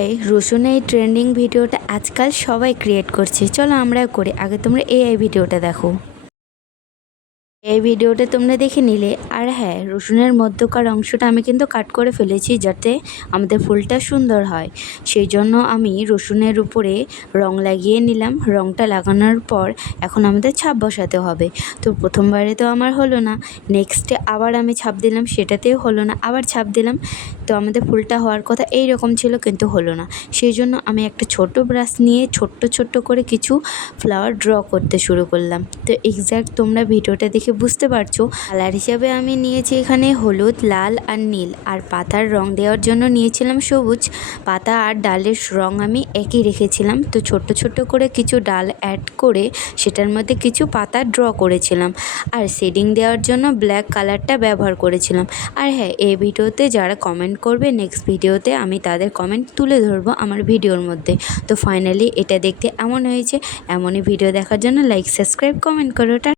High, রসুনের এই trending ভিডিওটা আজকাল সবাই ক্রিয়েট করছে। চলো আমরাও করি। আগে তোমরা এই ভিডিওটা দেখো। এই ভিডিওটা তোমরা দেখে নিলে। আর হ্যাঁ, রসুনের মধ্যকার অংশটা আমি কিন্তু কাট করে ফেলেছি যাতে আমাদের ফুলটা সুন্দর হয়। সেই জন্য আমি রসুনের উপরে রং লাগিয়ে নিলাম। রংটা লাগানোর পর এখন আমাদের ছাপ বসাতে হবে। তো প্রথমবারে তো আমার হলো না, নেক্সটে আবার আমি ছাপ দিলাম, সেটাতেও হলো না, আবার ছাপ দিলাম। তো আমাদের ফুলটা হওয়ার কথা এই রকম ছিল, কিন্তু হলো না। সেই জন্য আমি একটা ছোট ব্রাশ নিয়ে ছোট্ট ছোট্ট করে কিছু ফ্লাওয়ার ড্র করতে শুরু করলাম। তো এক্স্যাক্ট তোমরা ভিডিওটা দেখে বুঝতে পারছো। কালার হিসাবে আমি নিয়েছি এখানে হলুদ, লাল আর নীল। আর পাতার রং দেওয়ার জন্য নিয়েছিলাম সবুজ। পাতা আর ডালের রং আমি একই রেখেছিলাম। তো ছোট্ট ছোট্ট করে কিছু ডাল অ্যাড করে সেটার মধ্যে কিছু পাতা ড্র করেছিলাম। আর শেডিং দেওয়ার জন্য ব্ল্যাক কালারটা ব্যবহার করেছিলাম। আর হ্যাঁ, এই ভিডিওতে যারা কমেন্ট করবে নেক্সট ভিডিওতে আমি তাদের কমেন্ট তুলে ধরবো আমার ভিডিওর মধ্যে। তো ফাইনালি এটা দেখতে এমন হয়েছে। এমনই ভিডিও দেখার জন্য লাইক, সাবস্ক্রাইব, কমেন্ট করো।